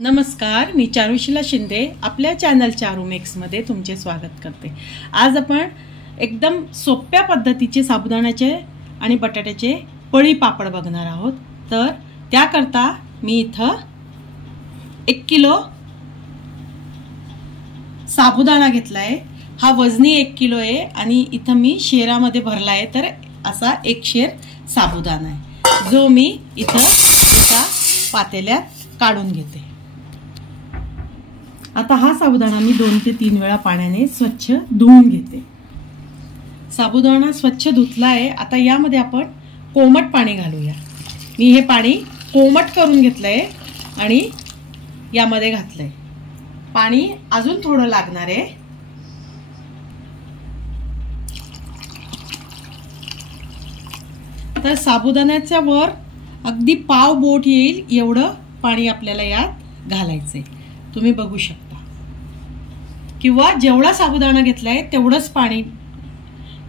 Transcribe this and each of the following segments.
नमस्कार, मी चारुशीला शिंदे आपल्या चॅनल चारू मेक्समध्ये तुमचे स्वागत करते। आज आपण एकदम सोप्या पद्धतीचे साबुदाण्याचे आणि बटाट्याचे पळी पापड बघणार आहोत। तर त्याकरता मी इथं 1 किलो साबुदाणा घेतलाय। हा वजनी 1 किलो आहे आणि इथं मी शेरामध्ये भरला आहे। तर असा 1 शेर साबुदाणा आहे जो मी इथं एका पातेल्यात काढून घेते। आता हा साबुदाणा मी 2 ते 3 वेळा पाण्याने स्वच्छ धुवून घेते। साबुदाणा स्वच्छ धुतला आहे। आता यामध्ये आपण कोमट पाणी घालूया। मी हे पाणी कोमट करून घेतलंय आणि यामध्ये घातलंय। पाणी अजून थोडं लागणार आहे। तर साबुदाण्याच्या वर अगदी पाव बोट येईल एवढं पाणी आपल्याला यात घालायचंय। तुम्ही बघू शकता किंवा जेवढा साबुदाणा घेतलाय तेवढंच पाणी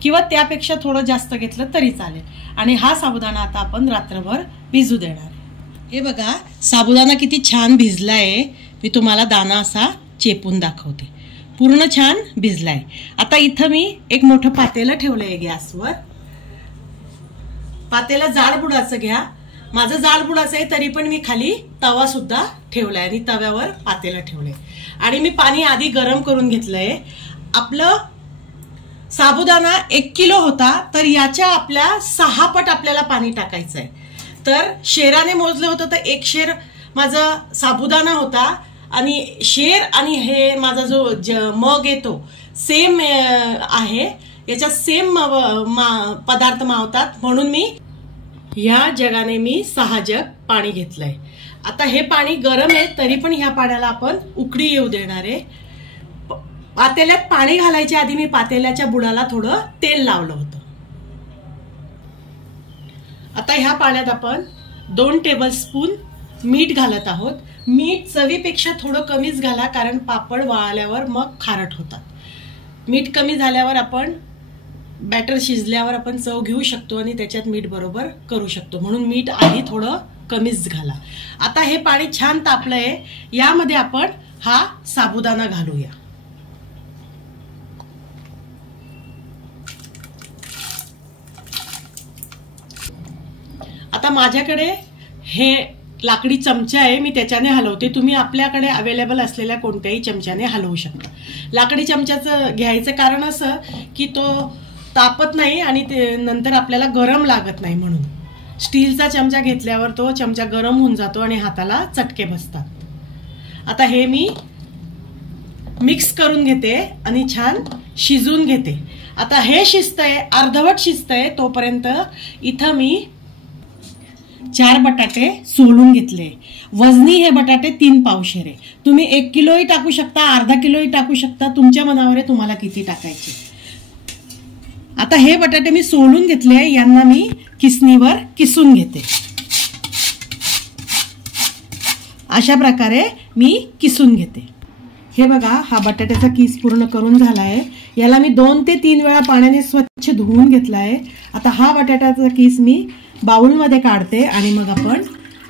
किंवा त्यापेक्षा थोडं जास्त घेतलं तरी चालेल। आणि हा साबुदाणा आता आपण रात्रभर भिजू देणार आहे। हे बघा साबुदाणा किती छान भिजलाय। मी तुम्हाला दाणा असा चेपून दाखवते। पूर्ण छान भिजलाय। आता इथं मी एक मोठं पातेलं ठेवलंय गॅसवर। पातेलं जाड बुडाचं घ्या। माझं जाड बुडाचं आहे तरी पण मी खाली तवा सुद्धा ठेवलाय आणि तव्यावर पातेलं ठेवलंय आणि मी पाणी आधी गरम करून घेतलंय। आपलं साबुदाणा 1 किलो होता तर याच्या आपल्या 6 पट आपल्याला पाणी टाकायचंय। तर शेराने मोजलं होतं तर 1 शेर माझा साबुदाणा होता आणि शेर आणि हे माझा जो मग येतो सेम आहे। याच्यात सेम पदार्थ मावतात म्हणून मी ह्या जगाने मी 6 जग पाणी घेतलंय। आता हे पाणी गरम आहे तरी पण ह्या पाण्याला आपण उकळी येऊ देणार आहे। पातेल्यात पाणी घालायच्या आधी मी पातेल्याच्या बुडाला थोडं तेल लावलं होतं। आता ह्या पाण्यात आपण 2 टेबलस्पून मीठ घालत आहोत। मीठ चवीपेक्षा थोडं कमीच घाला कारण पापड वाळल्यावर मग खारट होतात। मीठ कमी झाल्यावर आपण बॅटर शिजल्यावर आपण चव घेऊ शकतो आणि त्याच्यात मीठ बरोबर करू शकतो म्हणून मीठ आधी थोडं कमीच घाला। आता हे पाणी छान तापलंय। यामध्ये आपण हा साबुदाणा घालूया। आता माझ्याकडे हे लाकडी चमचा आहे मी त्याच्याने हलवते। तुम्ही आपल्याकडे अवेलेबल असलेल्या कोणत्याही चमच्याने हलवू शकता। लाकडी चमच्याचं घ्यायचं कारण असं की तो तापत नाही आणि नंतर आपल्याला गरम लागत नाही म्हणून। स्टीलचा चमचा घेतल्यावर तो चमचा गरम होऊन जातो आणि हाताला चटके बसतात। आता हे मी मिक्स करून घेते आणि छान शिजून घेते। आता हे शिजतंय अर्धवट शिजतंय तोपर्यंत इथं मी 4 बटाटे सोलून घेतले। वजनी हे बटाटे 3 पावशेर आहे। तुम्ही 1 किलोही टाकू शकता, अर्धा किलोही टाकू शकता, तुमच्या मनावर आहे तुम्हाला किती टाकायचे। आता हे बटाटे मी सोलून घेतले। यांना मी किसणीवर किसून घेते। अशा प्रकारे मी किसून घेते। हे बघा हा बटाट्याचा किस पूर्ण करून झालाय। याला मी 2 ते 3 वेळा पाण्याने स्वच्छ धुवून घेतलाय। आता हा बटाट्याचा किस मी बाउलमध्ये काढते आणि मग आपण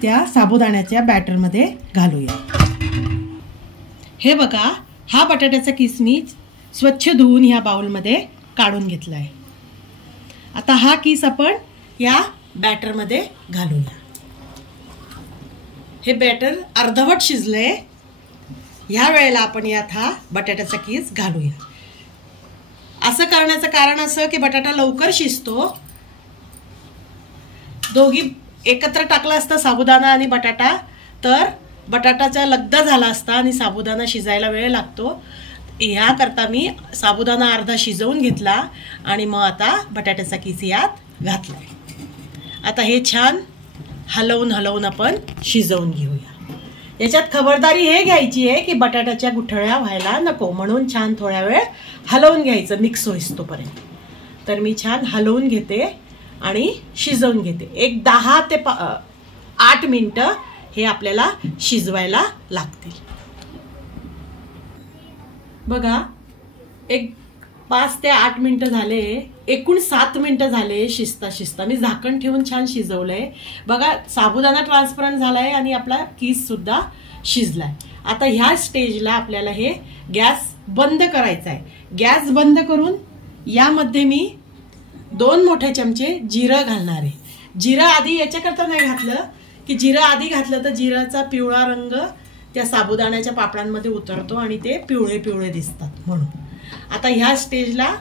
त्या साबुदाण्याच्या बॅटरमध्ये घालूया। हे बघा हा बटाट्याचा किस मी स्वच्छ धुवून ह्या बाउलमध्ये काढून घेतलाय। आता हा किस आपण या बॅटरमध्ये घालूया। हे बॅटर अर्धवट शिजलंय। ह्या वेळेला आपण यात हा बटाट्याचा किस घालूया। असं करण्याचं कारण असं की बटाटा लवकर शिजतो। दोघी एकत्र टाकला असता साबुदाणा आणि बटाटा तर बटाटाचा लगदा झाला असता आणि साबुदाणा शिजायला वेळ लागतो। याकरता मी साबुदाणा अर्धा शिजवून घेतला आणि मग आता बटाट्याचा किस यात घातलाय। आता हे छान हलवून आपण शिजवून घेऊया। याच्यात खबरदारी हे घ्यायची आहे की बटाट्याच्या गुठळ्या व्हायला नको म्हणून छान थोड्या वेळ हलवून घ्यायचं मिक्स होईस्तोपर्यंत। तर मी छान हलवून घेते आणि शिजवून घेते। एक 10 ते 8 मिनिटं हे आपल्याला शिजवायला लागतील। बघा एक 5 ते 8 मिनिटं झाले। एकूण 7 मिनिटं झाले शिजता मी झाकण ठेवून छान शिजवलंय। बघा साबुदाणा ट्रान्सपरंट झालाय आणि आपला किस सुद्धा शिजलाय। आता ह्या स्टेजला आपल्याला हे गॅस बंद करायचा आहे। गॅस बंद करून यामध्ये मी 2 मोठे चमचे जिरं घालणार आहे। जिरं आधी याच्याकरता नाही घातलं की जिरं आधी घातलं तर जिराचा पिवळा रंग त्या साबुदाण्याच्या पापडांमध्ये उतरतो आणि ते पिवळे पिवळे दिसतात म्हणून। आता ह्या स्टेजला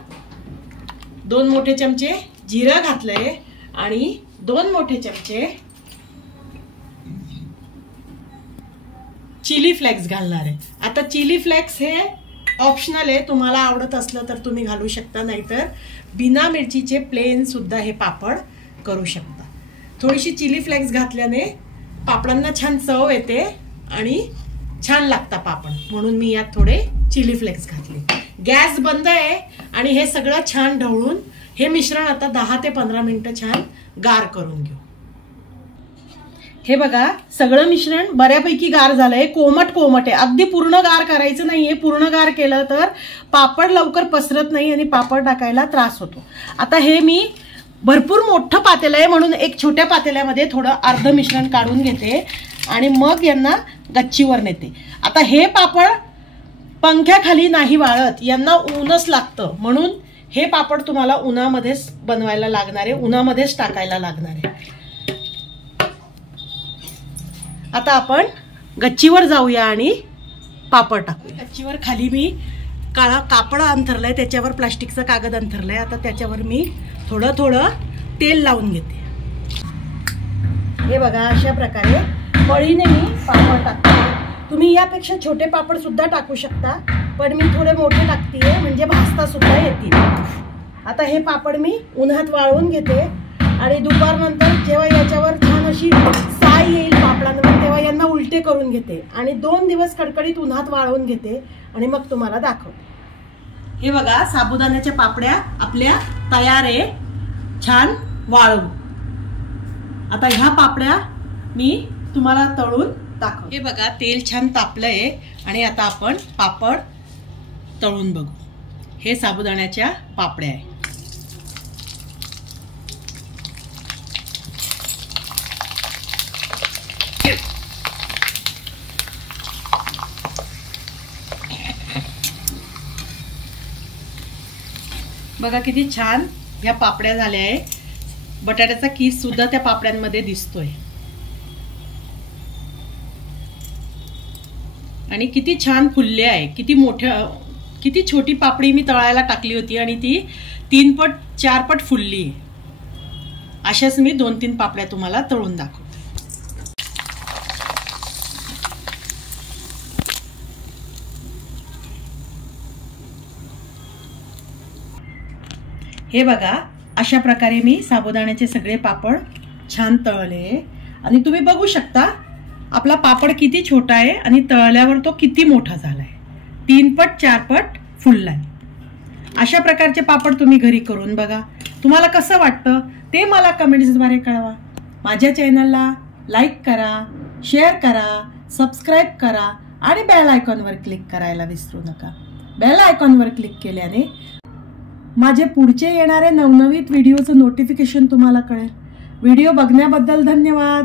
2 मोठे चमचे जिरं घातलंय आणि 2 मोठे चमचे चिली फ्लेक्स घालणार आहे। आता चिली फ्लेक्स हे ऑप्शनल आहे, तुम्हाला आवडत असलं तर तुम्ही घालू शकता, नाहीतर बिना मिरचीचे प्लेन सुद्धा हे पापड करू शकता। थोडीशी चिली फ्लेक्स घातल्याने पापडांना छान चव येते आणि छान लागतं पापड, म्हणून मी यात थोडे चिली फ्लेक्स घातले। गॅस बंद आहे आणि हे सगळं छान ढवळून हे मिश्रण आता 10 ते 15 मिनिटं छान गार करून घेऊ। हे बघा सगळं मिश्रण बऱ्यापैकी गार झालंय, कोमट कोमट आहे, अगदी पूर्ण गार करायचं नाहीये। पूर्ण गार केलं तर पापड लवकर पसरत नाही आणि पापड टाकायला त्रास होतो। आता हे मी भरपूर मोठं पातेलं आहे म्हणून एक छोट्या पातेल्यामध्ये थोडं अर्ध मिश्रण काढून घेते आणि मग यांना गच्चीवर नेते। आता हे पापड पंख्याखाली नाही वाळत, यांना ऊनच लागतं, म्हणून हे पापड तुम्हाला उन्हामध्येच बनवायला लागणार आहे, उन्हामध्येच टाकायला लागणार आहे। आता आपण गच्चीवर जाऊया आणि पापड टाकूया। गच्चीवर खाली मी काळा कापड अंथरलाय, त्याच्यावर प्लास्टिकचा कागद अंथरलाय। आता त्याच्यावर मी थोडं थोडं तेल लावून घेते। हे बघा अशा प्रकारे पळीने मी पापड टाकते। तुम्ही यापेक्षा छोटे पापड सुद्धा टाकू शकता, पण मी थोडे मोठे टाकते म्हणजे भाजता सुद्धा येतील। आता हे पापड मी उन्हात वाळवून घेते आणि दुपारनंतर जेव्हा याच्यावर छान अशी साय येईल पापडांवर तेव्हा यांना उलटे करून घेते आणि 2 दिवस कडकडीत उन्हात वाळवून घेते आणि मग तुम्हाला दाखवते। हे बघा साबुदाण्याच्या पापड्या आपल्या तयार आहे, छान वाळवून। आता ह्या पापड्या मी तुम्हाला तळून दाखवते। हे बघा तेल छान तापलंय आणि आता आपण पापड तळून बघू। हे साबुदाण्याच्या पापड्या आहे। बघा किती छान ह्या पापड्या झाल्या आहे, बटाट्याचा कीस सुद्धा त्या पापड्यांमध्ये दिसतोय आणि किती छान फुलले आहे। किती छोटी पापडी मी तळायला टाकली होती आणि ती 3 पट 4 पट फुलली आहे। अशाच मी 2-3 पापड्या तुम्हाला तळून दाखवते। हे बघा अशा प्रकारे मी साबुदाण्याचे सगळे पापड छान तळले आणि तुम्ही बघू शकता आपला पापड किती छोटा आहे आणि तळल्यावर तो किती मोठा झालाय, 3 पट 4 पट फुललाय। अशा प्रकारचे पापड तुम्ही घरी करून बघा, तुम्हाला कसं वाटतं ते मला कमेंट्सद्वारे कळवा। माझ्या चॅनलला लाईक करा, शेअर करा, सबस्क्राईब करा आणि बेल आयकॉनवर क्लिक करायला विसरू नका। बेल आयकॉनवर क्लिक केल्याने माझे पुढचे येणारे नवनवीन व्हिडिओचं नोटिफिकेशन तुम्हाला कळेल। व्हिडिओ बघण्याबद्दल धन्यवाद।